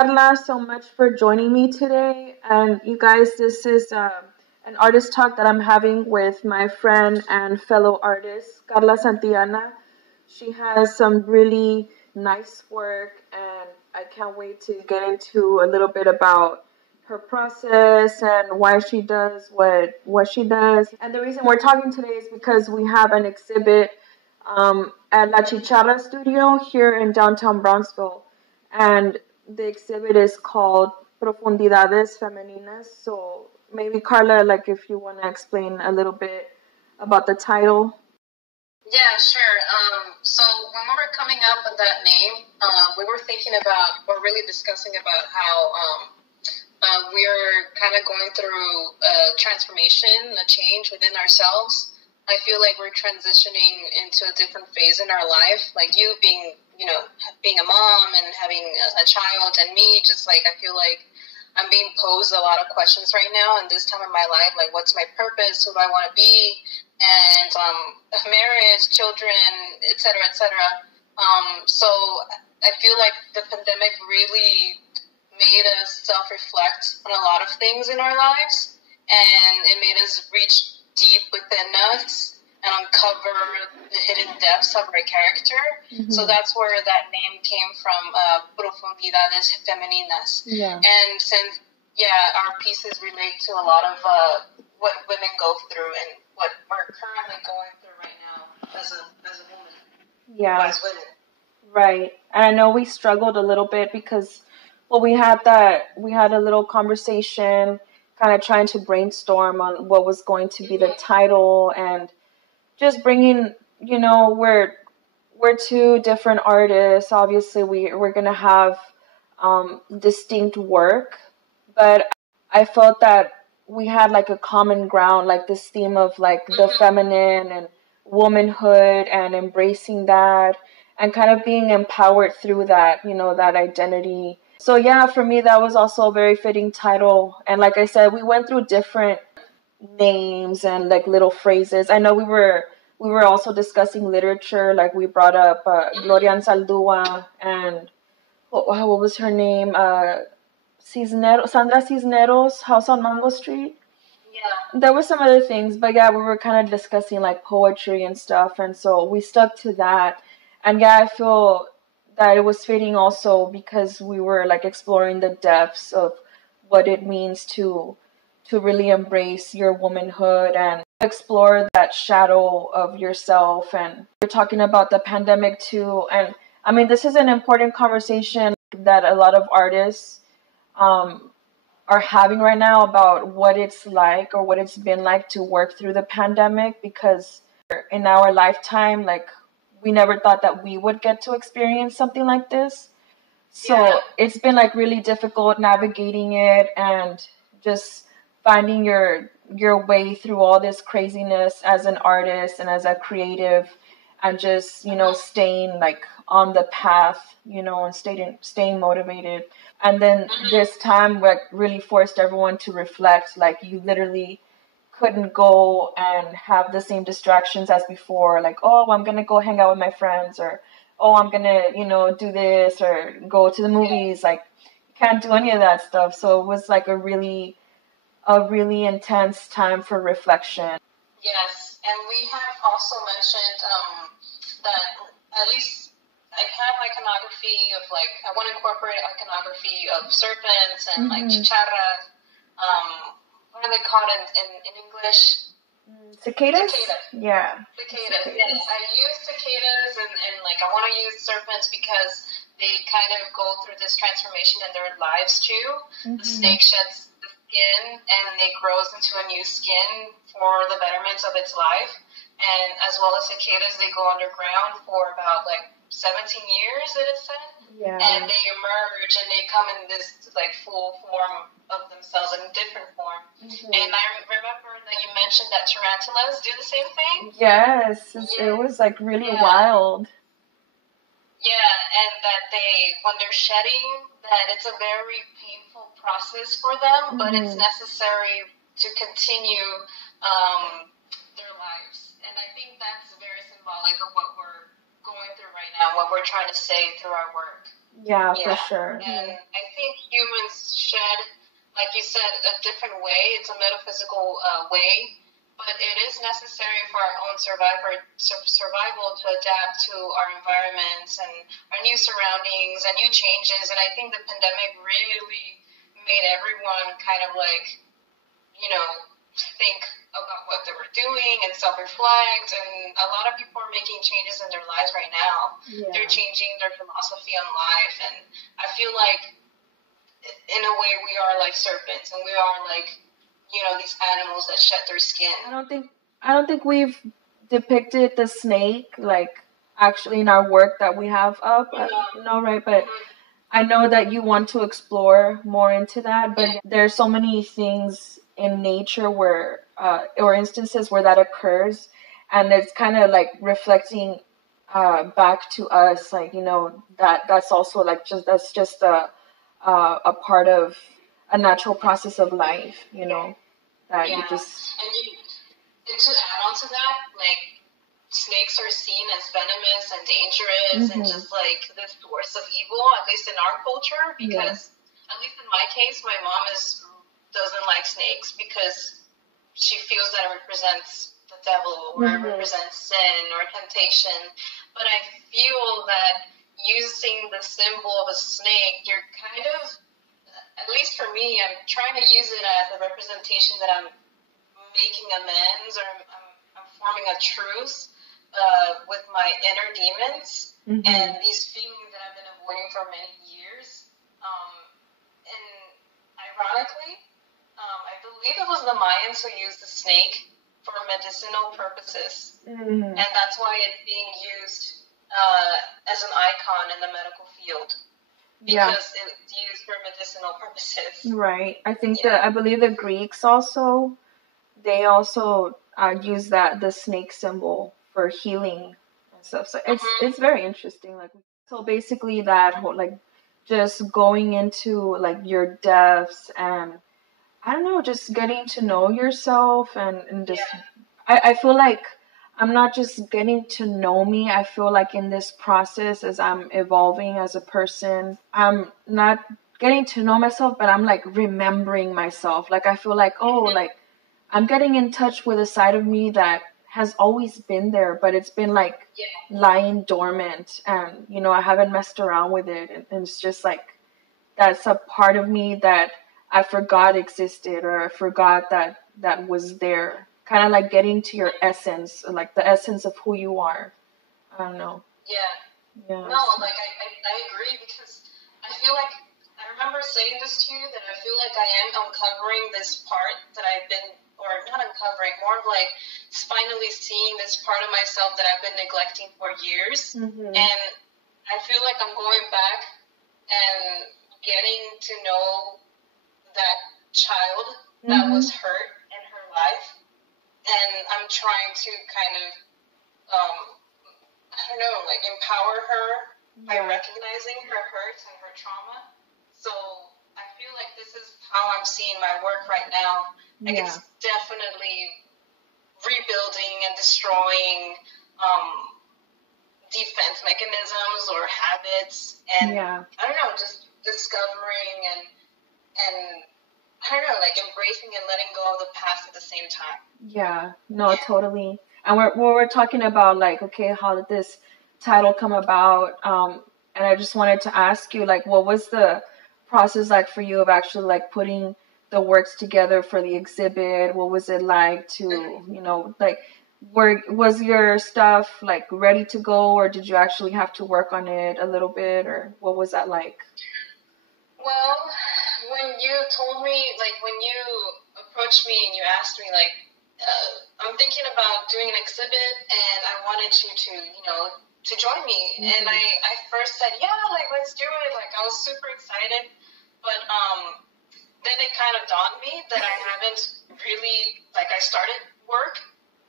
Carla, so much for joining me today. And you guys, this is an artist talk that I'm having with my friend and fellow artist, Carla Santillana. She has some really nice work, and I can't wait to get into a little bit about her process and why she does what she does. And the reason we're talking today is because we have an exhibit at La Chicharra Studio here in downtown Brownsville. And the exhibit is called Profundidades Femeninas. So maybe Carla, like if you want to explain a little bit about the title. Yeah, sure. So when we were coming up with that name, we were thinking about, or really discussing about how we're kind of going through a transformation, a change within ourselves. I feel like we're transitioning into a different phase in our life. Like you being, being a mom and having a child, and me, just like I feel like I'm being posed a lot of questions right now in this time of my life. Like, what's my purpose? Who do I want to be? And marriage, children, et cetera, et cetera. So I feel like the pandemic really made us self-reflect on a lot of things in our lives, and it made us reach deep within us and uncover the hidden depths of our character. Mm-hmm. So that's where that name came from, Profundidades Femeninas. Yeah. And since, our pieces relate to a lot of what women go through and what we're currently going through right now as a woman. Yeah. As women. Right. And I know we struggled a little bit because, we had a little conversation kind of trying to brainstorm on what was going to be the title, and just bringing, we're two different artists. Obviously, we're going to have distinct work, but I felt that we had like a common ground, like this theme of like the feminine and womanhood and embracing that and kind of being empowered through that, that identity. So yeah, for me, that was also a very fitting title. And like I said, we went through different names and like little phrases. I know we were also discussing literature. Like we brought up Gloria Anzaldúa and what was her name? Sandra Cisneros' House on Mango Street. Yeah. There were some other things, but yeah, we were kind of discussing like poetry and stuff. And so we stuck to that. And yeah, I feel that it was fitting also because we were like exploring the depths of what it means to really embrace your womanhood and explore that shadow of yourself. And we're talking about the pandemic too. And I mean, this is an important conversation that a lot of artists are having right now about what it's like or what it's been like to work through the pandemic, because in our lifetime, like, we never thought that we would get to experience something like this. So It's been like really difficult navigating it and just finding your way through all this craziness as an artist and as a creative, and just, staying like on the path, and staying motivated. And then this time like really forced everyone to reflect. Like you literally couldn't go and have the same distractions as before, like, oh, I'm gonna go hang out with my friends, or oh, I'm gonna do this or go to the movies. Like you can't do any of that stuff. So it was like a really intense time for reflection. Yes, and we have also mentioned that at least I have iconography of like, I want to incorporate iconography of serpents and like chicharras. What are they called in English? Cicadas? Cicadas. Yeah. Cicadas. Yes. I use cicadas and like I want to use serpents because they kind of go through this transformation in their lives too. The snake sheds the skin and it grows into a new skin for the betterment of its life. And as well as cicadas, they go underground for about like 17 years, it is said. Yeah. And they emerge and they come in this like full form of themselves, in different form. And I remember that you mentioned that tarantulas do the same thing. Yes, it was like really wild. Yeah, and that when they're shedding, that it's a very painful process for them, but it's necessary to continue their lives. And I think that's very symbolic of what we're going through right now, what we're trying to say through our work. Yeah, for Yeah. sure. And I think humans shed, like you said, a different way. It's a metaphysical way, but it is necessary for our own survival to adapt to our environments and our new surroundings and new changes. And I think the pandemic really made everyone kind of like, think about what they were doing and self-reflect. And a lot of people are making changes in their lives right now. Yeah. They're changing their philosophy on life. And I feel like, in a way, we are like serpents, and we are like, these animals that shed their skin. I don't think we've depicted the snake like actually in our work that we have up. No, right? But I know that you want to explore more into that. But there's so many things in nature where, or instances where that occurs, and it's kind of like reflecting back to us, like that's also like that's just a part of a natural process of life, that you just. And to add on to that, like, snakes are seen as venomous and dangerous and just like the source of evil, at least in our culture, because at least in my case, my mom doesn't like snakes because she feels that it represents the devil or it represents sin or temptation. But I feel that using the symbol of a snake, you're kind of, at least for me, I'm trying to use it as a representation that I'm making amends, or I'm forming a truce with my inner demons and these feelings that I've been avoiding for many years. And ironically, I believe it was the Mayans who used the snake for medicinal purposes. And that's why it's being used as an icon in the medical field. Because it's used for medicinal purposes. Right. I think I believe the Greeks also, they also use the snake symbol for healing and stuff. So it's very interesting. Like, so basically that whole, like, just going into like your depths and I don't know, just getting to know yourself and just I feel like I'm not just getting to know me. I feel like in this process, as I'm evolving as a person, I'm not getting to know myself, but I'm like remembering myself. Like, I feel like, like I'm getting in touch with a side of me that has always been there, but it's been like lying dormant, and I haven't messed around with it, and it's just like that's a part of me that I forgot existed, or I forgot that was there. Kind of like getting to your essence, like the essence of who you are. I don't know. Yeah. No, like I agree, because I feel like I remember saying this to you, that I feel like I am uncovering this part that I've been, or not uncovering, more of like finally seeing this part of myself that I've been neglecting for years. And I feel like I'm going back and getting to know that child that was hurt in her life. And I'm trying to kind of, I don't know, like empower her by recognizing her hurts and her trauma. So I feel like this is how I'm seeing my work right now. Like it's definitely rebuilding and destroying defense mechanisms or habits. And I don't know, just discovering and I don't know, like embracing and letting go of the past at the same time. Yeah, no, totally. And we're talking about like, okay, how did this title come about? And I just wanted to ask you, like, what was the process like for you of actually like putting the works together for the exhibit? What was it like to, like, was your stuff like ready to go, or did you actually have to work on it a little bit, or what was that like? Well, when you told me, like when you approached me and you asked me, like, I'm thinking about doing an exhibit and I wanted you to join me. And I first said, yeah, like, let's do it. Like, I was super excited. But then it kind of dawned me that I haven't really, like, I started work,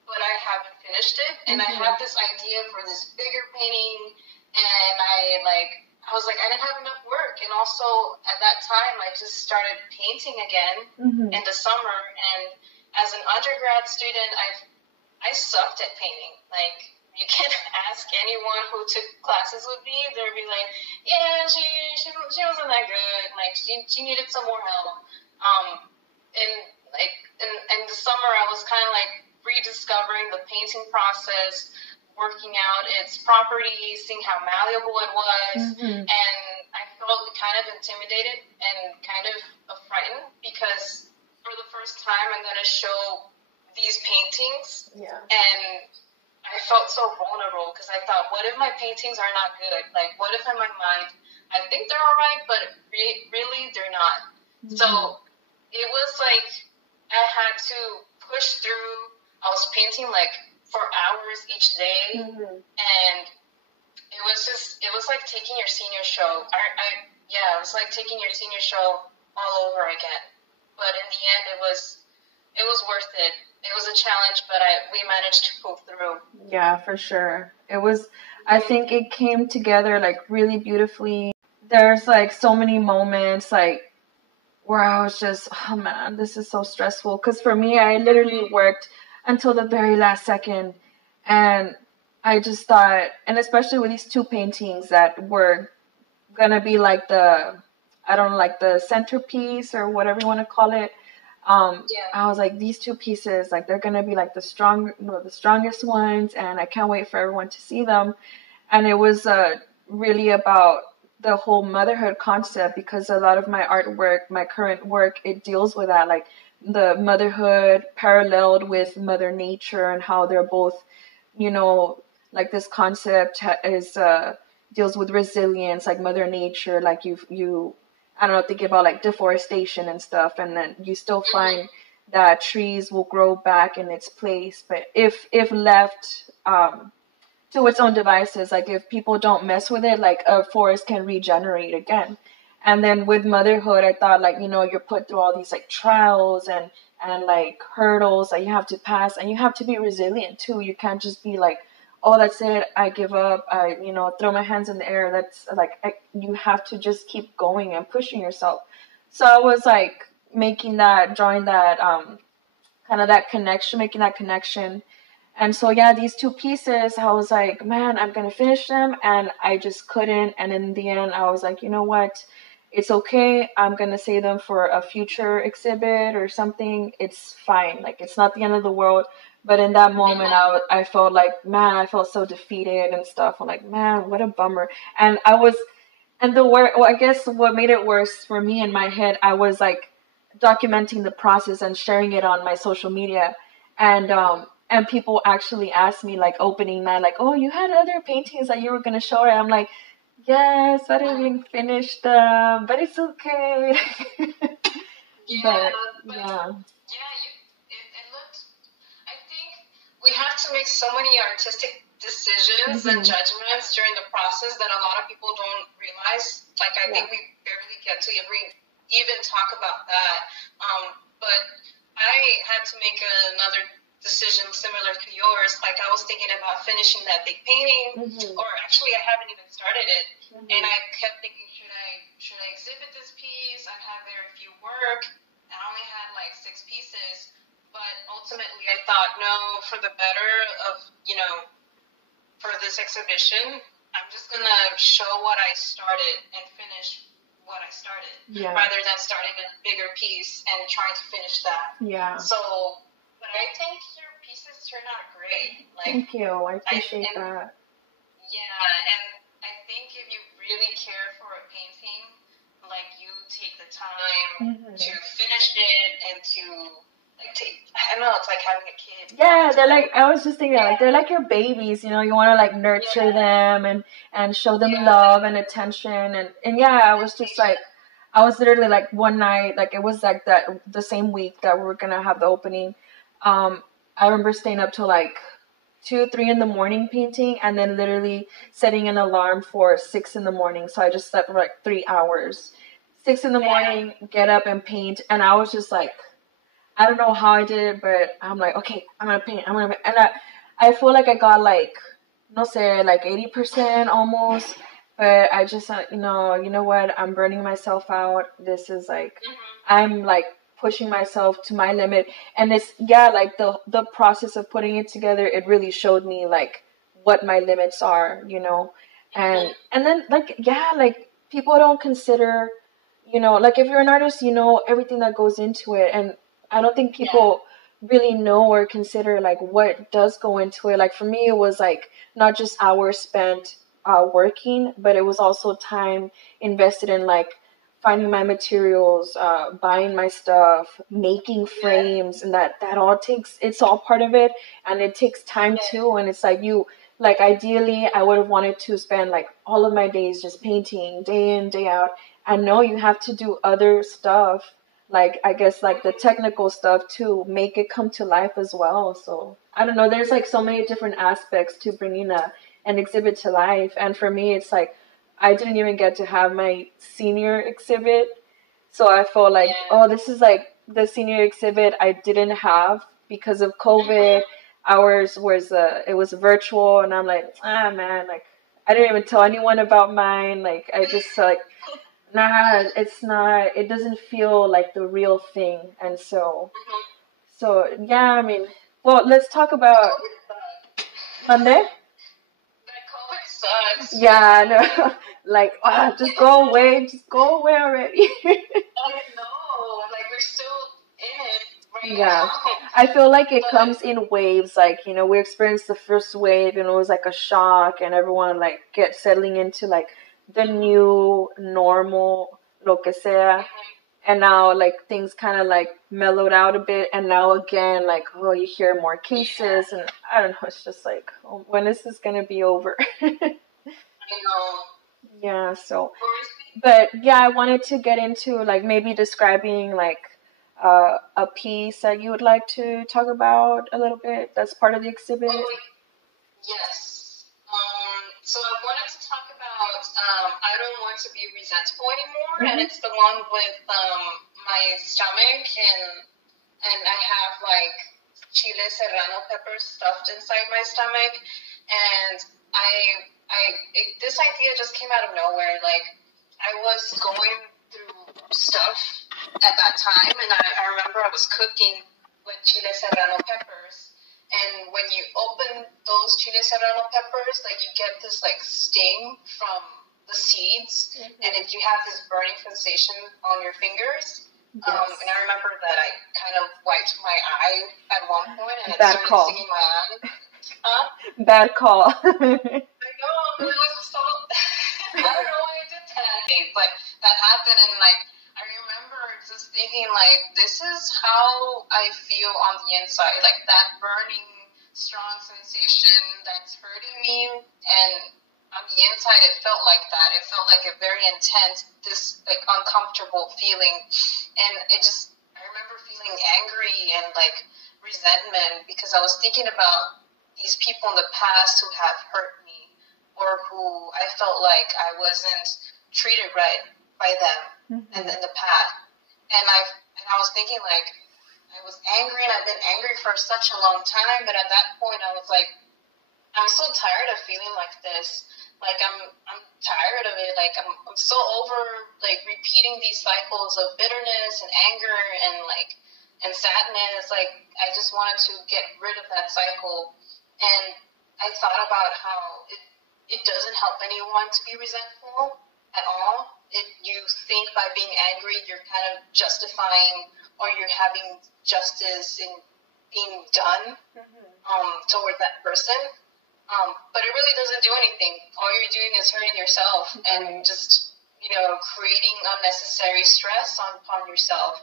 but I haven't finished it. And I had this idea for this bigger painting, and I was like, I didn't have enough work. And also at that time, I just started painting again in the summer. And as an undergrad student, I sucked at painting. Like, you can ask anyone who took classes with me. They'll be like, yeah, she wasn't that good. Like, she needed some more help. And like in the summer, I was kind of like rediscovering the painting process, working out its properties, seeing how malleable it was, and I felt kind of intimidated and kind of frightened because for the first time I'm going to show these paintings, and I felt so vulnerable because I thought, what if my paintings are not good? Like, what if in my mind I think they're all right, but really they're not? So it was like I had to push through. I was painting like for hours each day, and it was like taking your senior show. It was like taking your senior show all over again. But in the end, it was worth it. It was a challenge, but we managed to pull through. Yeah, for sure. It was. I think it came together like really beautifully. There's like so many moments like where I was just, oh man, this is so stressful. Because for me, I literally worked until the very last second. And I just thought, and especially with these two paintings that were going to be like the centerpiece or whatever you want to call it. I was like, these two pieces, like they're going to be like the strongest ones. And I can't wait for everyone to see them. And it was really about the whole motherhood concept, because a lot of my artwork, my current work, it deals with that, like the motherhood paralleled with Mother Nature and how they're both, like this concept is deals with resilience, like Mother Nature, like you I don't know, thinking about like deforestation and stuff, and then you still find that trees will grow back in its place, but if left to its own devices, like if people don't mess with it, like a forest can regenerate again. And then with motherhood, I thought like, you're put through all these like trials and like hurdles that you have to pass, and you have to be resilient too. You can't just be like, oh, that's it, I give up, I throw my hands in the air. That's like, you have to just keep going and pushing yourself. So I was like drawing that kind of that connection, making that connection. And so, these two pieces, I was like, man, I'm going to finish them. And I just couldn't. And in the end, I was like, you know what? It's okay. I'm going to save them for a future exhibit or something. It's fine. Like, it's not the end of the world. But in that moment, I felt like, man, I felt so defeated and stuff. I'm like, man, what a bummer. And I guess what made it worse for me in my head, I was like documenting the process and sharing it on my social media. And people actually asked me, like, opening night, like, oh, you had other paintings that you were going to show her. I'm like, yes, I didn't even finish them, but it's okay. It looked, I think we have to make so many artistic decisions and judgments during the process that a lot of people don't realize. Like, I think we barely get to even talk about that. But I had to make another decision similar to yours. Like, I was thinking about finishing that big painting, or actually I haven't even started it, and I kept thinking, should I exhibit this piece? I have very few work. I only had like 6 pieces, but ultimately I thought, no, for the better of, for this exhibition, I'm just gonna show what I started and finish what I started, rather than starting a bigger piece and trying to finish that. So, but I think your pieces turned out great. Like, thank you. I appreciate that. Yeah, and I think if you really care for a painting, like, you take the time to finish it and to, like, I don't know, it's like having a kid. Yeah, they're like, I was just thinking, like, they're like your babies, you want to, like, nurture them and show them love and attention. And I was just, like, I was literally, like, one night, like, it was, like, the same week that we were going to have the opening. I remember staying up till like 2, 3 in the morning painting, and then literally setting an alarm for 6 in the morning. So I just slept for like 3 hours. 6 in the morning, get up and paint. And I was just like, I don't know how I did it, but I'm like, okay, I'm going to paint. And I feel like I got like, no sé, like 80% almost. But I just, you know what? I'm burning myself out. This is like, I'm like pushing myself to my limit. And it's, like the process of putting it together, it really showed me like what my limits are, you know. And then like, yeah, like people don't consider, you know, like if you're an artist, you know everything that goes into it. And I don't think people really know or consider like what does go into it. Like for me, it was like not just hours spent working, but it was also time invested in like finding my materials, buying my stuff, making frames, and that all takes, it's all part of it, and it takes time too. And it's like you, like ideally, I would have wanted to spend like all of my days just painting, day in, day out. I know you have to do other stuff, like I guess like the technical stuff to make it come to life as well. So I don't know. There's like so many different aspects to bringing an exhibit to life, and for me, it's like I didn't even get to have my senior exhibit. So I felt like, oh, this is like the senior exhibit I didn't have because of COVID. Ours was, it was virtual. And I'm like, man, like I didn't even tell anyone about mine. Like I just like, nah, it's not, it doesn't feel like the real thing. And so yeah, I mean, well, let's talk about Monday. Sucks. Yeah, no, like just go away already. I know, like we're still in it right Yeah, now. I feel like it comes in waves. Like, you know, we experienced the first wave, and it was like a shock, and everyone like get settling into like the new normal, lo que sea. And now, like, things kind of, like, mellowed out a bit. And now, again, like, oh, you hear more cases. And I don't know. It's just like, oh, when is this going to be over? I know. Yeah, so. But, yeah, I wanted to get into, like, maybe describing, like, a piece that you would like to talk about a little bit that's part of the exhibit. Yes. So I wanted to talk about I Don't Want to Be Resentful Anymore, and it's the one with my stomach, and I have like chile serrano peppers stuffed inside my stomach, and this idea just came out of nowhere. Like I was going through stuff at that time, and I remember I was cooking with chile serrano peppers. And when you open those chile serrano peppers, like you get this like sting from the seeds, and if you have this burning sensation on your fingers. And I remember that I kind of wiped my eye at one point, and it started stinging my eye. Huh? Bad call. I know, but it was so. I don't know why I did that, but that happened, and like I remember just thinking, like, this is how I feel on the inside, like that burning, strong sensation that's hurting me, and on the inside, it felt like that. It felt like a very intense, this like uncomfortable feeling, and I remember feeling angry and like resentment because I was thinking about these people in the past who have hurt me, or who I felt like I wasn't treated right by them in the past. And I was thinking, like, I was angry, and I've been angry for such a long time, but at that point I was like, I'm so tired of feeling like this. Like I'm tired of it. Like I'm so over like repeating these cycles of bitterness and anger and sadness. Like I just wanted to get rid of that cycle. And I thought about how it doesn't help anyone to be resentful at all. You think by being angry, you're kind of justifying, or you're having justice in being done toward that person. But it really doesn't do anything. All you're doing is hurting yourself and just, creating unnecessary stress upon yourself.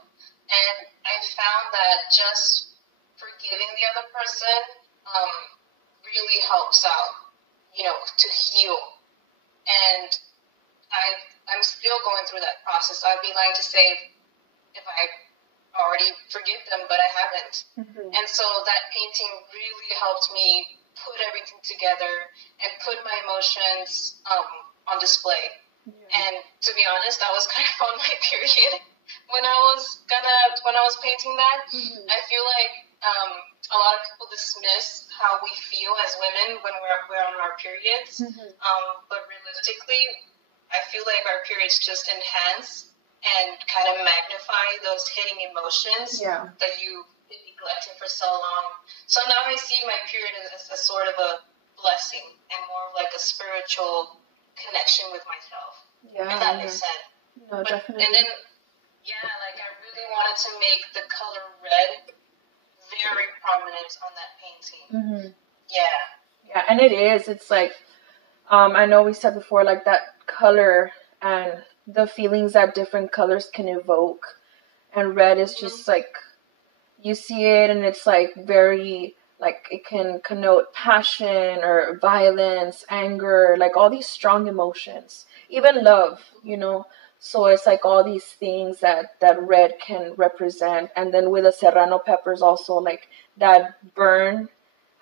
And I found that just forgiving the other person really helps out, to heal. And I'm still going through that process. I'd be lying to say if I already forgive them, but I haven't. And so that painting really helped me put everything together and put my emotions on display. And to be honest, I was kind of on my period when I was painting that. I feel like a lot of people dismiss how we feel as women when we're on our periods. But realistically, I feel like our periods just enhance and kind of magnify those hidden emotions that you've been neglecting for so long. So now I see my period as a sort of a blessing and more of like a spiritual connection with myself. Yeah. If that makes sense. No, definitely. And then, yeah, like I really wanted to make the color red very prominent on that painting. Mm-hmm. Yeah. Yeah, and it is. It's like, I know we said before, like that color and the feelings that different colors can evoke. And red is just like, you see it and it's like very, like it can connote passion or violence, anger, like all these strong emotions, even love, you know. So it's like all these things that red can represent. And then with the serrano peppers also, like that burn,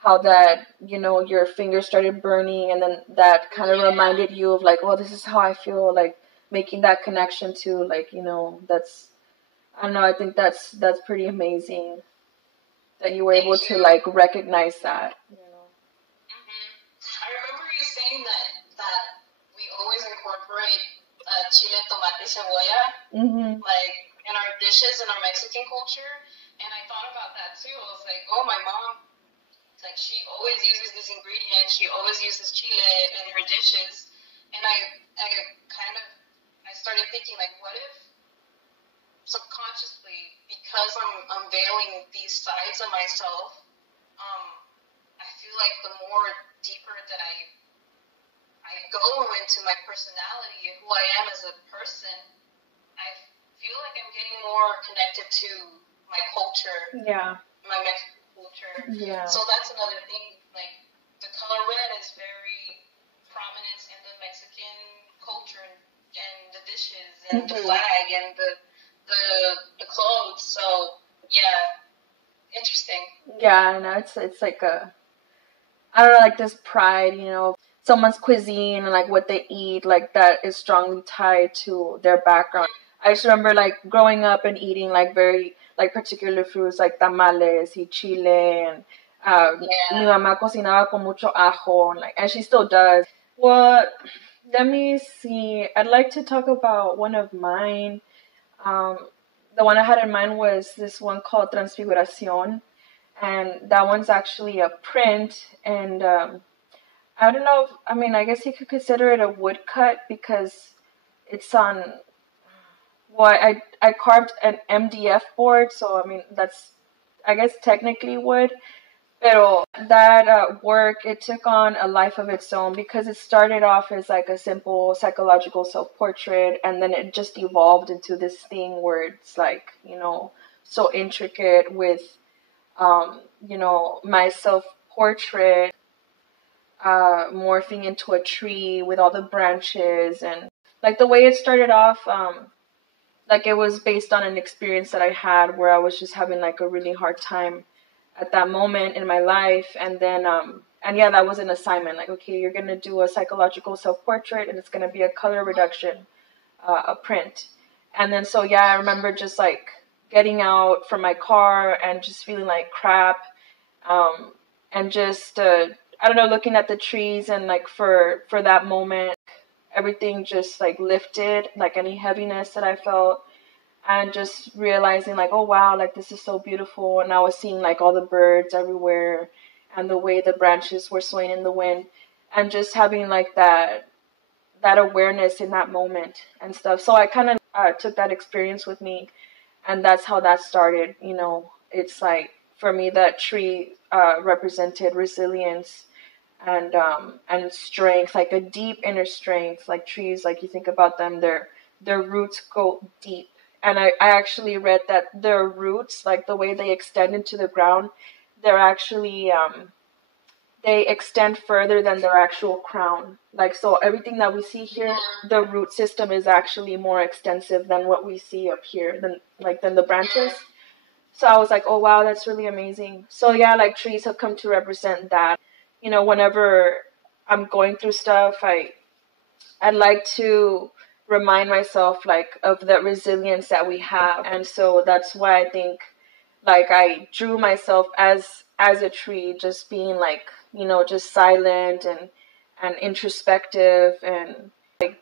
how that, you know, your fingers started burning, and then that kind of reminded you of like, oh, this is how I feel, like making that connection to, like, you know, that's, I don't know, I think that's pretty amazing that you were able to like recognize that, you know. I remember you saying that we always incorporate chile, tomate, cebolla, like in our dishes in our Mexican culture, and I thought about that too. I was like, oh, my mom, like she always uses this ingredient. She always uses chile in her dishes, and I started thinking, like, what if subconsciously, because I'm unveiling these sides of myself, I feel like the more deeper that I go into my personality and who I am as a person, I feel like I'm getting more connected to my culture, my Mexican culture. Yeah. So that's another thing. Like the color red is very prominent in the Mexican culture and the dishes and the flag and the clothes. So yeah, interesting. Yeah, no, it's like a, I don't know, like this pride, you know, someone's cuisine and like what they eat, like that is strongly tied to their background. I just remember like growing up and eating like very like particular foods like tamales y chile, and mi mamá cocinaba con mucho ajo, and she still does. Well, let me see. I'd like to talk about one of mine. The one I had in mind was this one called Transfiguracion, and that one's actually a print, and I don't know if, I mean, I guess you could consider it a woodcut because it's on, well, I carved an MDF board, so I mean, that's, I guess, technically wood. Pero that work, it took on a life of its own because it started off as like a simple psychological self-portrait, and then it just evolved into this thing where it's like, you know, so intricate with, you know, my self-portrait morphing into a tree with all the branches, and like the way it started off, like it was based on an experience that I had where I was just having like a really hard time at that moment in my life. And then, and yeah, that was an assignment. Like, okay, you're going to do a psychological self-portrait and it's going to be a color reduction, a print. And then, so yeah, I remember just like getting out from my car and just feeling like crap. And just, I don't know, looking at the trees, and like for that moment, everything just like lifted, like any heaviness that I felt. And just realizing like, oh wow, like this is so beautiful. And I was seeing like all the birds everywhere and the way the branches were swaying in the wind, and just having like that awareness in that moment and stuff. So I kind of took that experience with me, and that's how that started. You know, it's like for me that tree represented resilience and strength, like a deep inner strength. Like trees, like you think about them, their roots go deep. And I actually read that their roots, like the way they extend into the ground, they're actually, they extend further than their actual crown. Like, so everything that we see here, the root system is actually more extensive than what we see up here, than the branches. So I was like, oh wow, that's really amazing. So yeah, like trees have come to represent that. You know, whenever I'm going through stuff, I'd like to remind myself like of the resilience that we have. And so that's why I think like I drew myself as a tree, just being like, you know, just silent and introspective, and like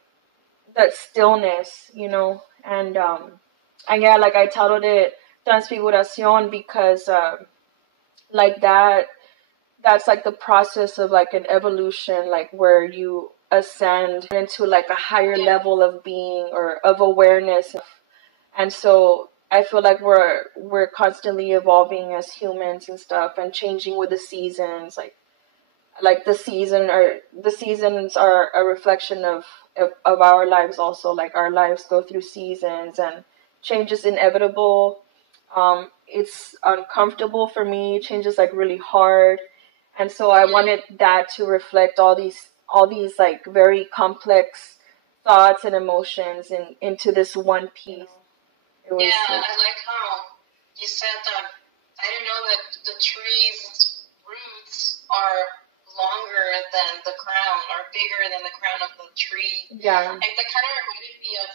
that stillness, you know. And yeah, like I titled it Transfiguracion because like that that's like the process of like an evolution, like where you ascend into like a higher level of being or of awareness. And so I feel like we're constantly evolving as humans and stuff, and changing with the seasons. Like the seasons are a reflection of our lives also. Like our lives go through seasons, and change is inevitable. It's uncomfortable for me. Change is like really hard. And so I wanted that to reflect all these like very complex thoughts and emotions into this one piece. I like how you said that. I didn't know that the tree's roots are longer than the crown, or bigger than the crown of the tree. Yeah. Like that kind of reminded me of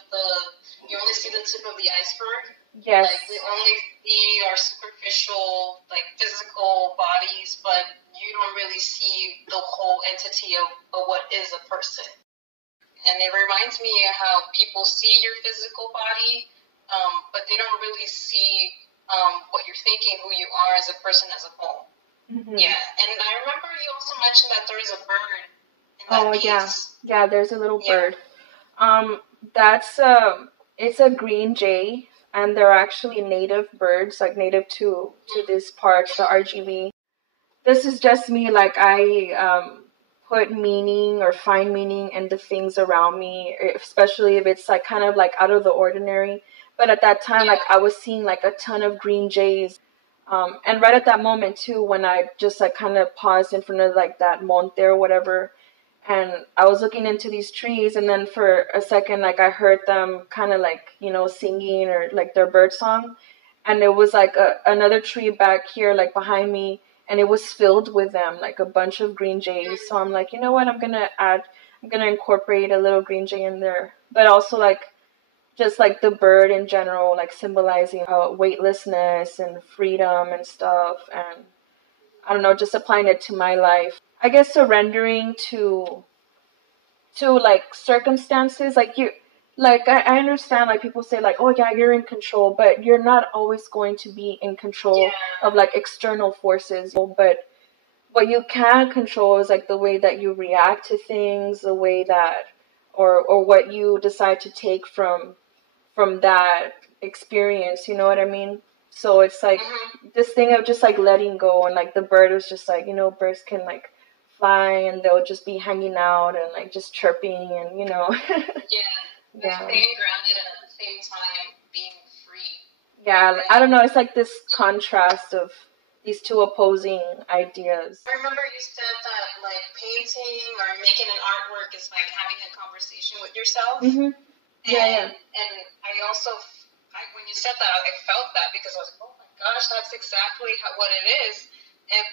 you only see the tip of the iceberg. Yes. Like we only see our superficial, like physical bodies, but you don't really see the whole entity of what is a person. And it reminds me of how people see your physical body, but they don't really see what you're thinking, who you are as a person as a whole. Mm-hmm. Yeah, and I remember you also mentioned that there is a bird in that piece. Yeah, there's a little bird. It's a green jay, and they're actually native birds, like native to these parts, the RGV. This is just me, like I put meaning or find meaning in the things around me, especially if it's like kind of like out of the ordinary. But at that time, like I was seeing like a ton of green jays. And right at that moment too, when I just like kind of paused in front of like that monte or whatever, and I was looking into these trees, and then for a second, like I heard them kind of like, singing or like their bird song. And it was like another tree back here, like behind me, and it was filled with them, like a bunch of green jays. So I'm like, you know what, I'm going to incorporate a little green jay in there, but also like, just like the bird in general, like symbolizing weightlessness and freedom and stuff. And I don't know, just applying it to my life. I guess surrendering to like circumstances. I understand, like people say like, oh yeah, you're in control, but you're not always going to be in control of like external forces. But what you can control is like the way that you react to things, the way that, or what you decide to take from that experience, you know what I mean? So it's like this thing of just like letting go, and like the bird was just like, birds can like fly, and they'll just be hanging out and like just chirping, and staying grounded and at the same time being free. Yeah, I don't know, it's like this contrast of these two opposing ideas. I remember you said that like painting or making an artwork is like having a conversation with yourself. Mm-hmm. And I also, when you said that, I felt that, because I was like, oh my gosh, that's exactly what it is. And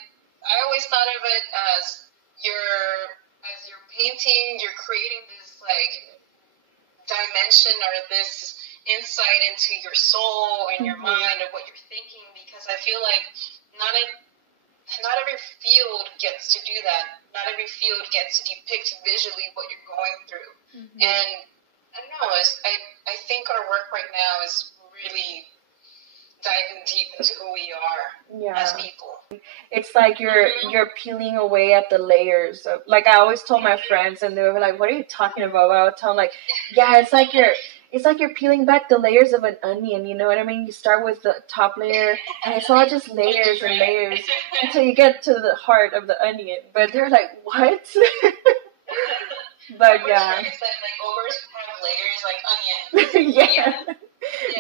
I always thought of it as you're painting, you're creating this like dimension or this insight into your soul and your mind of what you're thinking, because I feel like not every field gets to do that. Not every field gets to depict visually what you're going through. Mm-hmm. And I don't know, I think our work right now is really diving deep into who we are as people. It's like you're peeling away at the layers of, like I always told my friends, and they were like, what are you talking about? I would tell them like, yeah, it's like you're peeling back the layers of an onion, you know what I mean? You start with the top layer, and it's all just layers and layers until you get to the heart of the onion. But they're like, what? But yeah. It's like ogres have layers like onions.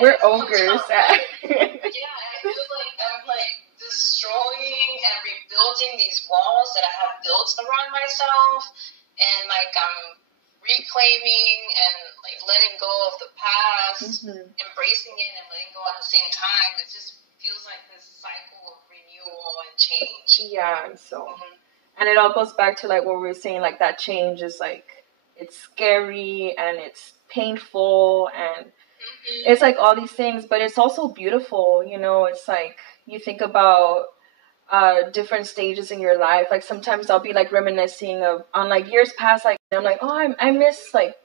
We're ogres. I feel like I'm like destroying and rebuilding these walls that I have built around myself, and like I'm reclaiming and like letting go of the past, embracing it and letting go at the same time. It just feels like this cycle of renewal and change. Yeah, so and it all goes back to like what we were saying, like that change is like, it's scary and it's painful and it's like all these things, but it's also beautiful, it's like you think about different stages in your life. Like sometimes I'll be like reminiscing on like years past, like I'm like, oh, I miss like,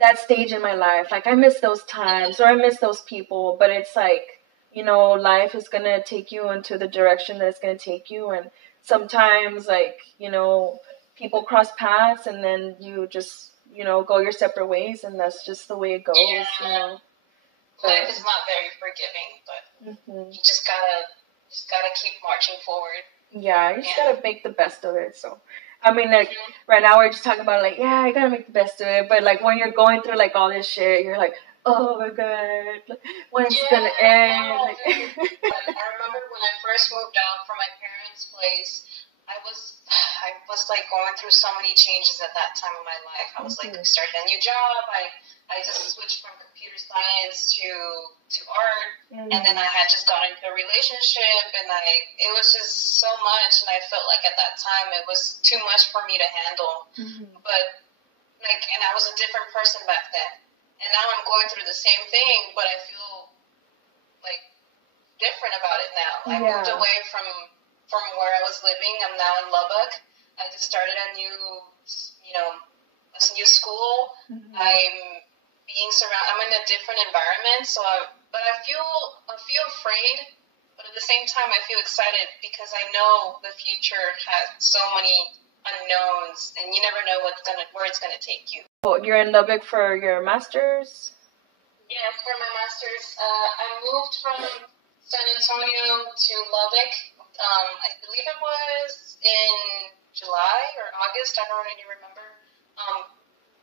that stage in my life. Like I miss those times, or I miss those people, but it's like you know, life is going to take you into the direction that it's going to take you. And sometimes, like, you know, people cross paths and then you just, you know, go your separate ways, and that's just the way it goes, Yeah. you know. Life is not very forgiving, but you just gotta keep marching forward. Yeah, you just gotta make the best of it. So, I mean, like, right now we're just talking about, like, yeah, I gotta make the best of it. But, like, when you're going through, like, all this shit, you're like, oh my god, like, when's it gonna end? Like, I remember when I first moved out from my parents' place, I was like going through so many changes at that time of my life. I was like, I started a new job. I just switched from computer science to art, and then I had just gotten into a relationship, and it was just so much, and I felt like at that time it was too much for me to handle. But like, and I was a different person back then, and now I'm going through the same thing, but I feel like different about it now. I moved away from where I was living. I'm now in Lubbock. I just started a new school. I'm being surrounded. I'm in a different environment, but I feel afraid, but at the same time I feel excited because I know the future has so many unknowns, and you never know where it's gonna take you. Oh, you're in Lubbock for your master's? Yeah, for my master's. I moved from San Antonio to Lubbock. I believe it was in July or August. I don't really remember.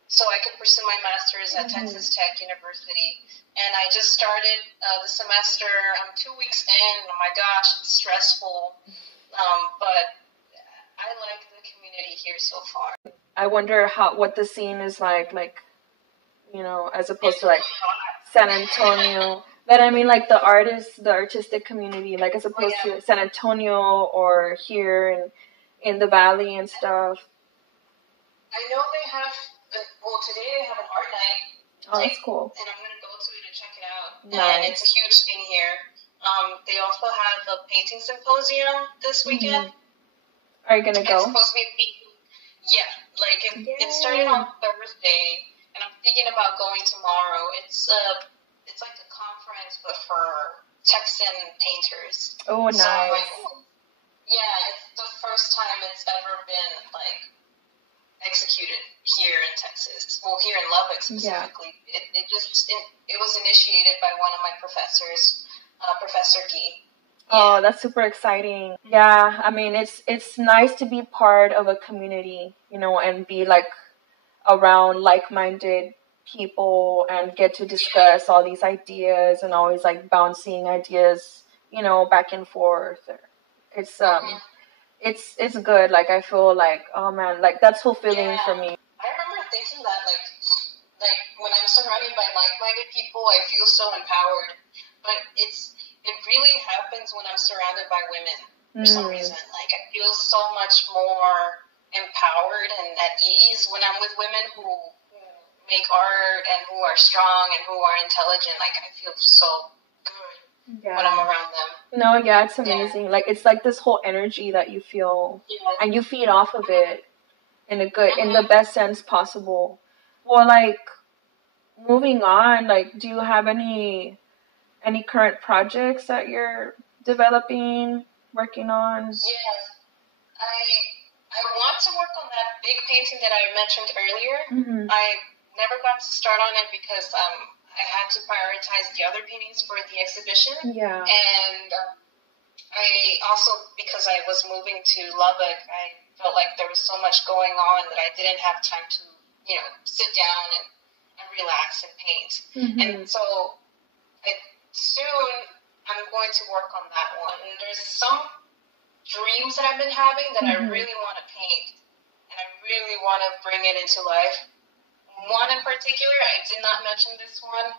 So I could pursue my master's at Texas Tech University. And I just started the semester. I'm 2 weeks in. Oh my gosh, it's stressful. But I like the community here so far. I wonder what the scene is like, you know, as opposed to like San Antonio. But I mean, like the artistic community, like as opposed to San Antonio or here in the valley and stuff. I know they have. Well, today they have an art night. Oh, that's cool. And I'm going to go to it and check it out. Nice. And it's a huge thing here. They also have a painting symposium this weekend. Are you going to go? It's supposed to be it started on Thursday, and I'm thinking about going tomorrow. It's like a conference, but for Texan painters. Oh, nice. So, like, it's the first time it's ever been, like, executed here in Texas. Well, here in Lubbock specifically. Yeah. It was initiated by one of my professors, Professor Gee. Oh, that's super exciting. Yeah, I mean, it's nice to be part of a community, you know, and be like around like-minded people and get to discuss all these ideas and always like bouncing ideas, you know, back and forth. It's it's good. Like, I feel like, oh man, like that's fulfilling for me. I remember thinking that like when I'm surrounded by like-minded people, I feel so empowered. But it really happens when I'm surrounded by women for some reason. Like, I feel so much more empowered and at ease when I'm with women who make art and who are strong and who are intelligent. Like, I feel so good when I'm around them. No, it's amazing. Yeah. Like, it's like this whole energy that you feel, and you feed off of it in the best sense possible. Well, like, moving on, like, do you have any current projects that you're developing, working on? Yes. I want to work on that big painting that I mentioned earlier. I never got to start on it because I had to prioritize the other paintings for the exhibition. Yeah. And I also, because I was moving to Lubbock, I felt like there was so much going on that I didn't have time to, you know, sit down and relax and paint. And so soon I'm going to work on that one. And there's some dreams that I've been having that I really want to paint, and I really want to bring it into life. One in particular, I did not mention this one,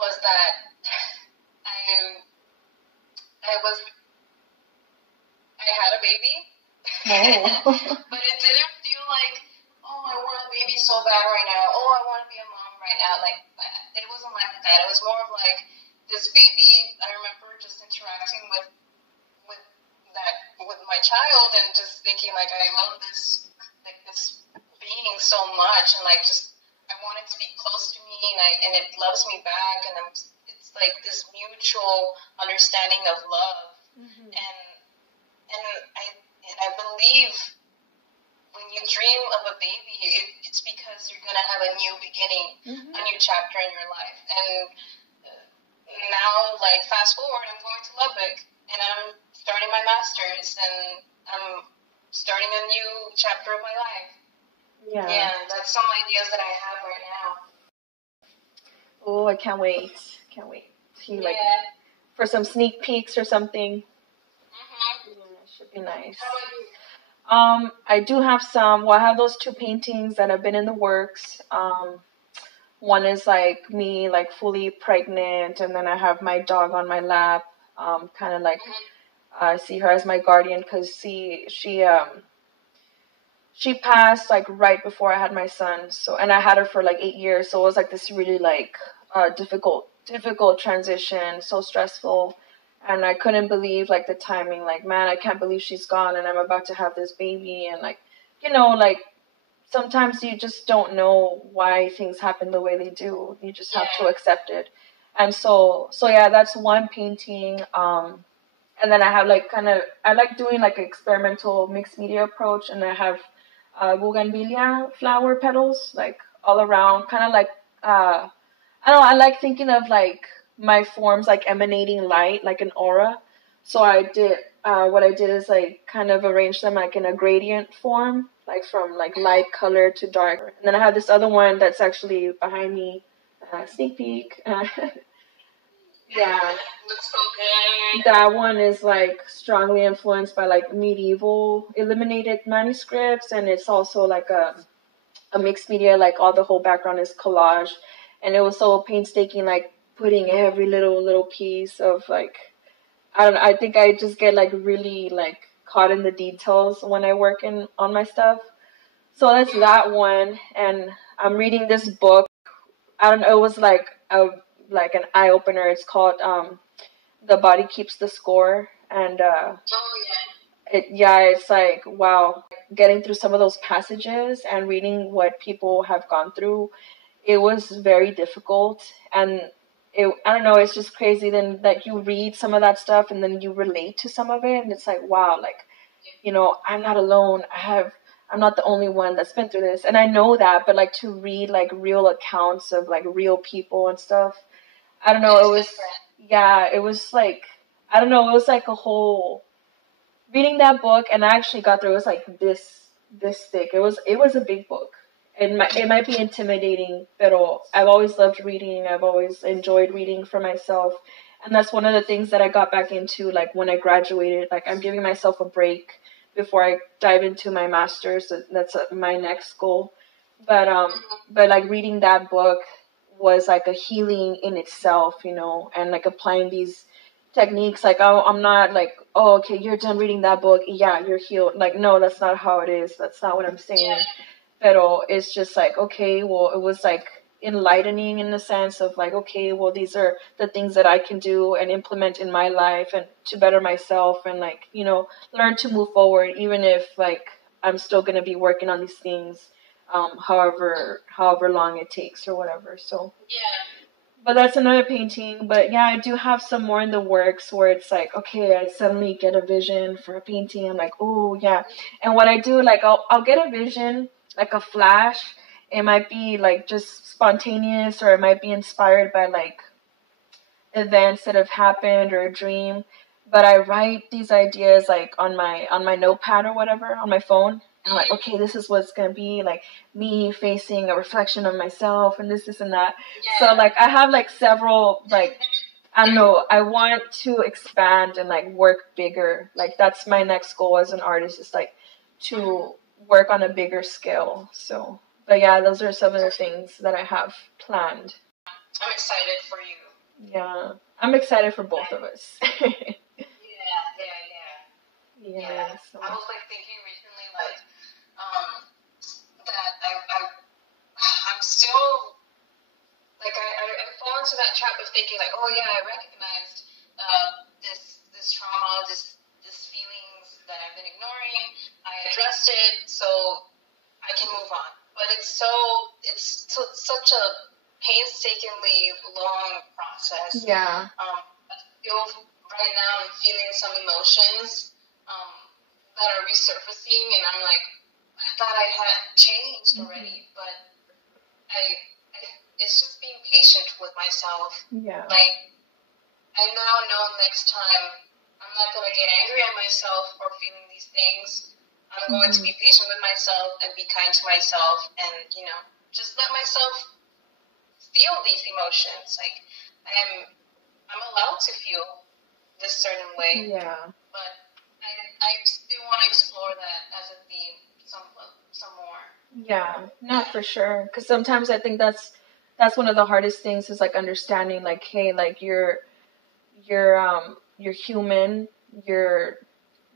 was that I had a baby, but it didn't feel like, oh, I want a baby so bad right now. Oh, I want to be a mom right now. Like, it wasn't like that. It was more of like this baby. I remember just interacting with my child and just thinking like, I love this being so much, and like, just I want it to be close to me, and it loves me back, and it's like this mutual understanding of love. Mm-hmm. And I believe when you dream of a baby, it's because you're gonna have a new beginning, Mm-hmm. a new chapter in your life. And now, like, fast forward, I'm going to Lubbock, and I'm starting my master's, and I'm starting a new chapter of my life. Yeah. And that's some ideas that I have right now. Oh, I can't wait. Can't wait. See, like, for some sneak peeks or something. Mm-hmm. Yeah, it should be nice. How about you? I do have some. Well, I have those 2 paintings that have been in the works. One is like me, like fully pregnant, and then I have my dog on my lap. Kind of like I see her as my guardian because she passed like right before I had my son. So, and I had her for like 8 years. So it was like this really like difficult transition, so stressful. And I couldn't believe like the timing, like, man, I can't believe she's gone and I'm about to have this baby. And like, like sometimes you just don't know why things happen the way they do. You just have to accept it. And so yeah, that's one painting. And then I have like I like doing like an experimental mixed media approach, and I have bougainvillea flower petals like all around, kind of like I don't know, I like thinking of like my forms like emanating light, like an aura. So I did what I did is like kind of arrange them like in a gradient form, like from like light color to dark. And then I have this other one that's actually behind me, sneak peek. Yeah. Looks so good. That one is like strongly influenced by like medieval illuminated manuscripts, and it's also like a mixed media, like all the whole background is collage, and it was so painstaking, like putting every little piece of like I think I just get like really like caught in the details when I work on my stuff. So that's that one, and I'm reading this book. I don't know, it was like an eye opener. It's called The Body Keeps the Score, and it's like, wow, getting through some of those passages and reading what people have gone through, it was very difficult. And I don't know, it's just crazy then that you read some of that stuff and then you relate to some of it, and it's like, wow, like, I'm not alone. I'm not the only one that's been through this. And I know that, but like to read like real accounts of like real people and stuff, I don't know, it was like, I don't know, it was like a whole, reading that book, and I actually got through, it was like this thick. It was a big book. It might be intimidating, but I've always loved reading. I've always enjoyed reading for myself. And that's one of the things that I got back into, like when I graduated. Like I'm giving myself a break before I dive into my master's. So that's my next goal. But like reading that book was like a healing in itself, and like applying these techniques. Like I'm not like, oh, okay, you're done reading that book, yeah, you're healed. Like, no, that's not how it is. That's not what I'm saying. Pero it's just like, okay, well, it was like enlightening in the sense of like, okay, well, these are the things that I can do and implement in my life and to better myself and like, learn to move forward, even if like I'm still going to be working on these things, however long it takes or whatever. So, but that's another painting. But yeah, I do have some more in the works where it's like, okay, I suddenly get a vision for a painting. I'm like, oh yeah. And what I do, like I'll get a vision, like a flash. It might be like just spontaneous, or it might be inspired by like events that have happened or a dream. But I write these ideas like on my notepad or whatever on my phone. And I'm like, okay, this is what's going to be like me facing a reflection of myself and this and that. So like I have like several, like, I don't know, I want to expand and like work bigger. Like that's my next goal as an artist, is like to work on a bigger scale. So, but yeah, those are some of the things that I have planned. I'm excited for you. Yeah, I'm excited for both of us. Yeah. So. I was like thinking recently, like, that I'm still, like, I fall into that trap of thinking like, oh yeah, I recognized this trauma, this feelings that I've been ignoring. I addressed it, so I can move on. But it's such a painstakingly long process. Yeah. I feel right now I'm feeling some emotions that are resurfacing, and I'm like, I thought I had changed already, but it's just being patient with myself. Yeah. Like, I now know next time I'm not going to get angry at myself for feeling these things. I'm going to be patient with myself and be kind to myself and, just let myself feel these emotions. Like, I'm allowed to feel this certain way. Yeah. But I still want to explore that as a theme some more. Yeah, not for sure. Because sometimes I think that's one of the hardest things is like understanding, like, hey, like you're human. You're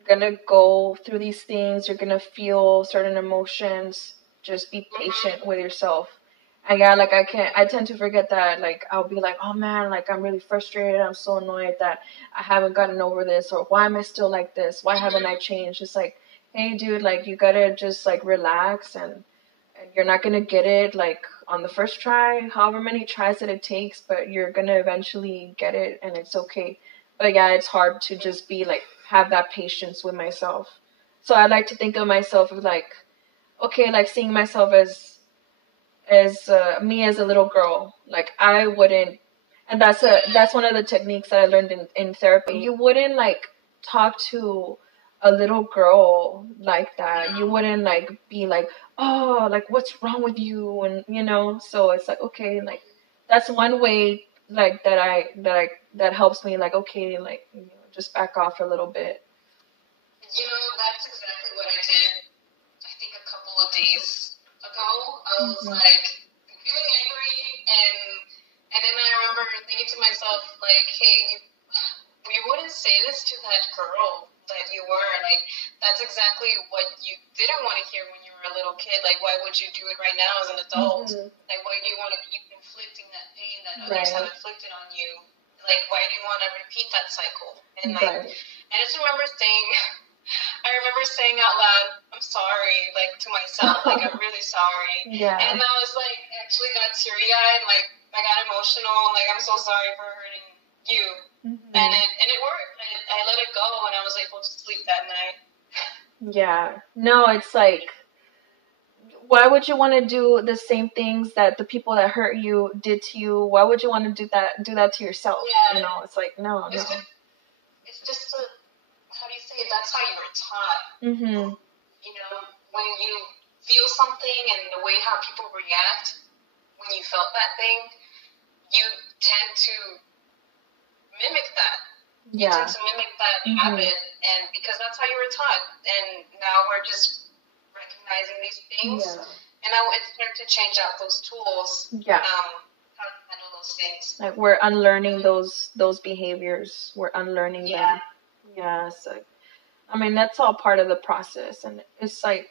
gonna go through these things. You're gonna feel certain emotions. Just be patient with yourself. And yeah, like I tend to forget that. Like I'll be like, oh man, like I'm really frustrated. I'm so annoyed that I haven't gotten over this, or why am I still like this? Why haven't I changed? It's like, hey, dude, like you gotta just like relax, and you're not gonna get it like on the first try, however many tries that it takes, but you're gonna eventually get it, and it's okay. But yeah, it's hard to just be like have that patience with myself. So I like to think of myself as like, okay, like seeing myself as me as a little girl. Like I wouldn't, and that's one of the techniques that I learned in therapy. You wouldn't like talk to a little girl like that. You wouldn't like be like, oh, like what's wrong with you, and so it's like, okay, like that's one way like that helps me, like, okay, like just back off a little bit. That's exactly what I did. I think a couple of days ago, I was like feeling angry, and then I remember thinking to myself, like, hey, you wouldn't say this to that girl that you were. Like, that's exactly what you didn't want to hear when you were a little kid. Like, why would you do it right now as an adult? Like, why do you want to keep inflicting that pain that others have inflicted on you? Like, why do you want to repeat that cycle? And like, I just remember saying out loud, I'm sorry, like, to myself, like, I'm really sorry. Yeah. And I was, like, actually got teary-eyed, like, I got emotional, like, I'm so sorry for hurting you. And it worked. I let it go, and I was able to sleep that night. Yeah. No, it's like, why would you want to do the same things that the people that hurt you did to you? Why would you want to do that to yourself? Yeah. It's like, no. It's just how do you say it? That's how you were taught. When you feel something and the way how people react when you felt that thing, you tend to mimic that. You tend to mimic that habit, and because that's how you were taught. And now we're just recognizing these things, and now it's time to change out those tools. How to handle those things. Like we're unlearning those behaviors. We're unlearning them. Yeah. So, I mean, that's all part of the process, and it's like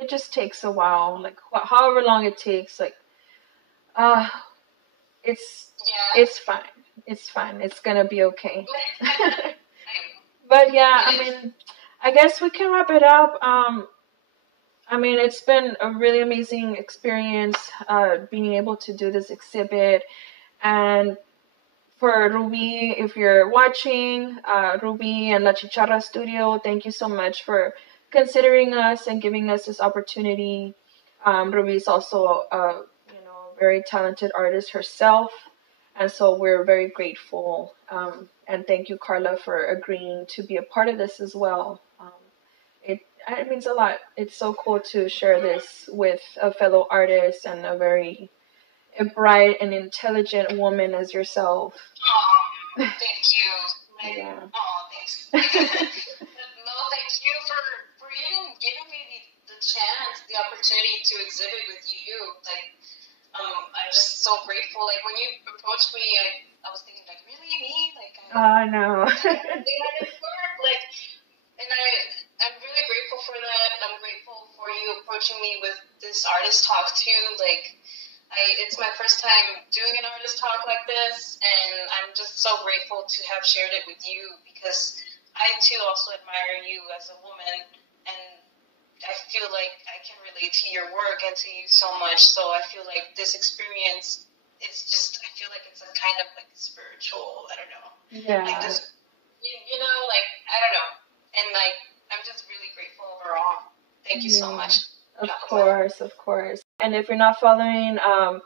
it just takes a while. Like however long it takes. Like, it's fine. It's fine. It's gonna be okay. But yeah, I mean, I guess we can wrap it up. I mean, it's been a really amazing experience being able to do this exhibit. And for Ruby, if you're watching, Ruby and La Chicharra Studio, thank you so much for considering us and giving us this opportunity. Ruby is also a very talented artist herself. And so we're very grateful. And thank you, Carla, for agreeing to be a part of this as well. It means a lot. It's so cool to share this with a fellow artist and a very bright and intelligent woman as yourself. Oh, thank you. Thanks. No, thank you for even giving me the chance, the opportunity to exhibit with you. Like, I'm just so grateful. Like, when you approached me, I was thinking, like, really, me? Like, I know. Like, and I'm really grateful for that. I'm grateful for you approaching me with this artist talk, too. Like, it's my first time doing an artist talk like this, and I'm just so grateful to have shared it with you, because I, too, also admire you as a woman, and I feel like I can relate to your work and to you so much. So I feel like this experience is just, I feel like it's a kind of like spiritual, I don't know. Yeah. Like this, you know, like, I don't know. And like, I'm just really grateful overall. Thank you so much. Of course, of course. And if you're not following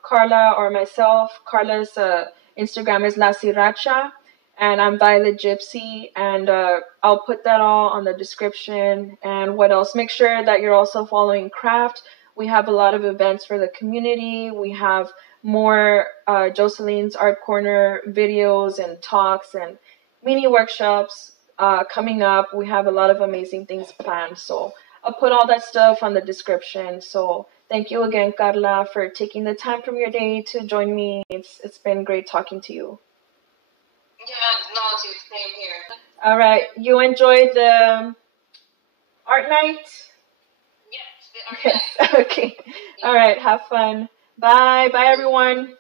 Carla or myself, Carla's Instagram is La Sriracha, and I'm Violet Gypsy, and I'll put that all on the description. And what else? Make sure that you're also following Craft. We have a lot of events for the community. We have more Jocelyn's Art Corner videos and talks and mini workshops coming up. We have a lot of amazing things planned. So I'll put all that stuff on the description. So thank you again, Carla, for taking the time from your day to join me. It's been great talking to you. Yeah, no, dude, same here. All right. You enjoyed the art night? Yes, the art night. Okay. All right. Have fun. Bye. Bye, everyone.